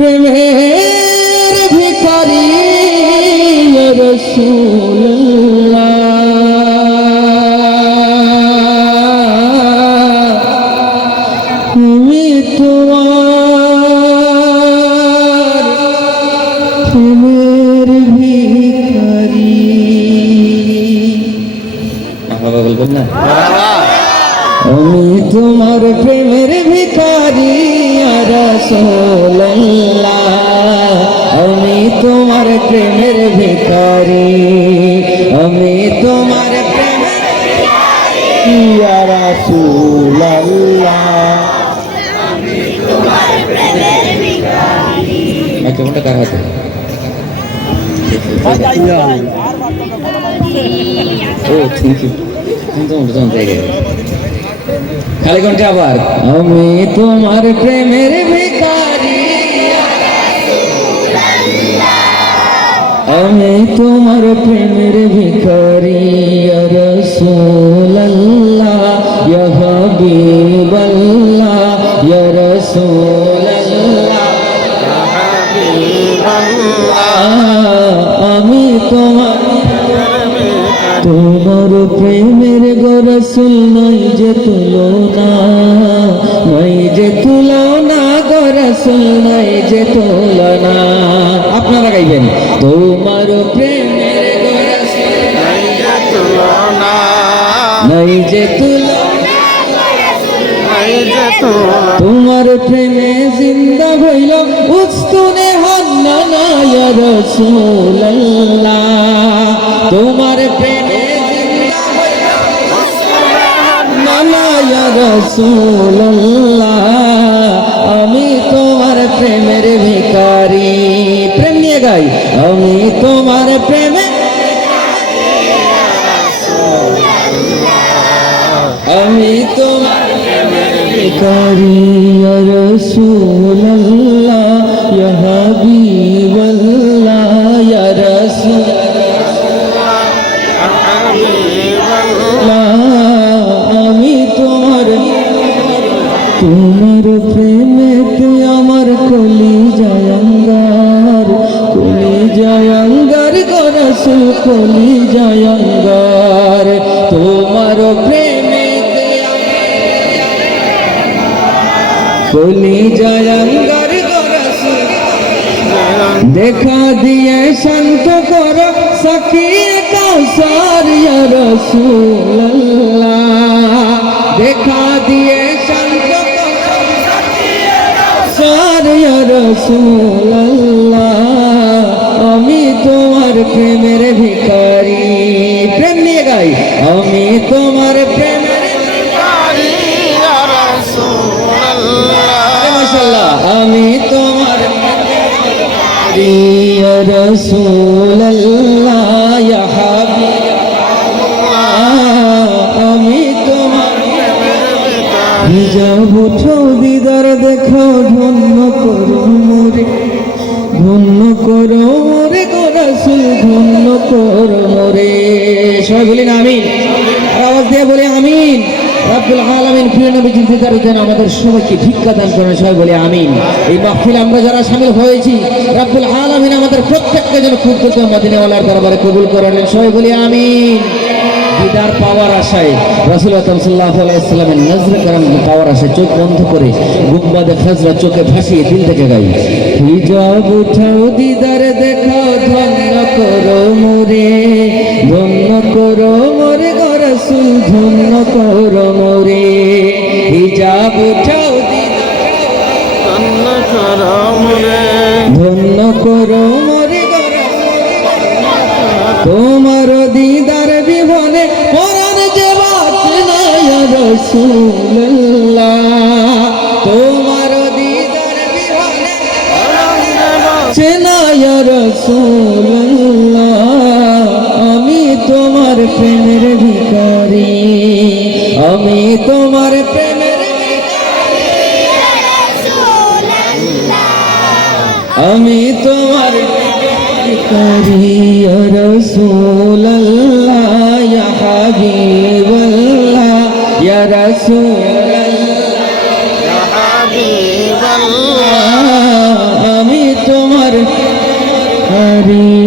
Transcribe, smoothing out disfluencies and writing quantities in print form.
প্রেমের ভিখারি ইয়া রাসূলুল্লাহ আমি তোমার প্রেমের ভিখারি বাবা বলবেন না আমি তোমার প্রেমের ভিখারি ইয়া রাসূলুল্লাহ আমি তোমার প্রেমের ভিখারি আমি তোমার প্রেমের ভিখারি ইয়া রাসূলুল্লাহ আমি তোমার প্রেমের ভিখারি মাইক্রোফোনটা কার হাতে ও থ্যাংক ইউ খালি কোনটা আবার আমি তোমার প্রেমের ভিখারি আমি তোমার প্রেমের ভিখারি ইয়া রাসূলুল্লাহ ইয়া হাবিবাল্লাহ ইয়া রাসূলুল্লাহ ইয়া হাবিবাল্লাহ আমি তোমার প্রেমের গো রাসূল নাই যে তুলনা নাই যে তুলনা গো রাসূল নাই যে তুলনা আপনারা গাইবেন তোমার প্রেমের গো রাসূল নাই যে তুলনা নাই যে তুলনা গো রাসূল নাই যে তুলনা তোমার প্রেমে জিন্দা হইল উস্তুনে হান্নানা ইয়া রাসূলুল্লাহ তোমার প্রেমে জিন্দা হইল উস্তুনে হান্নানা ইয়া রাসূলুল্লাহ আমি তোমার প্রেমের ভিখারি প্রেম নিয়ে গাই আমি তোমার প্রেমের ভিখারি ইয়া রাসূলুল্লাহ আমি তোমার প্রেমের ভিখারি ইয়া রাসূলুল্লাহ ইয়া হাবিবাল্লাহ ইয়া রাসূলুল্লাহ ইয়া হাবিবাল্লাহ আমি তোমার প্রেমেতে আমার কলিজায় অঙ্গার গো রাসূল কলিজায় অঙ্গার তোমার প্রেমেতে কলিজায় অঙ্গার গো রাসূল দেখা দিয়ে শান্ত করো সাকিয়ে কাউসার ইয়া রাসূলুল্লাহ দেখা দিয়ে শান্ত করো সাকিয়ে কাউসার ইয়া রাসূলুল্লাহ আমি তোমার প্রেমের ভিখারি প্রেম নিয়ে গাই আমি তোমার প্রেমের ভিখারি ইয়া রাসূলুল্লাহ মাশাআল্লাহ আমি তোমার ইয়া রাসূলুল্লাহ ইয়া হাবিবাল্লাহ আমি তোমার হিজাব উঠো দিদার দেখো ধন্য করো মোরে গো রাসূল ধন্য করো মোরে সবাই বলি না আমিন আওয়াজ দিয়ে বলি আমিন রব্বুল আলামিন প্রিয় নবীজির দিদার যেন আমাদের সবাইকে ভিক্ষা দান করেন সবাই বলি আমিন এই মাহফিলে আমরা যারা শামিল হয়েছি রব্বুল আলামিন আমাদের প্রত্যেককে যেন কুদরত মদিনাওয়ালার দরবারে কবুল করে নেন সবাই বলি আমিন দিদার পাওয়ার আশায় রাসূলুল্লাহ সাল্লাল্লাহু আলাইহি ওয়াসাল্লামের নজরে করম পাওয়ার আশায় চোখ বন্ধ করে গুম্বাদে খাজরা চোখে ভাসিয়ে দিল থেকে গাই হিজাব উঠাও দিদার দেখো ধন্য করো মোরে গো রাসূল ধন্য করো মোরে হিজাব উঠাও দিদার ধন্য করো মোরে গো রাসূল তোমার দিদার বিহনে পরাণ যে বাঁচে না ইয়া রাসূলুল্লাহ তোমার দিদার বিহনে পরাণ যে বাঁচে না ইয়া রাসূলুল্লাহ আমি তোমার প্রেমের ভিখারি আমি তোমার প্রেমের ভিখারি ইয়া রাসূলুল্লাহ আমি তোমার ভিখারি ইয়া রাসূলুল্লাহ ইয়া হাবিবাল্লাহ ইয়া রাসূলুল্লাহ ইয়া হাবিবাল্লাহ আমি আমিন।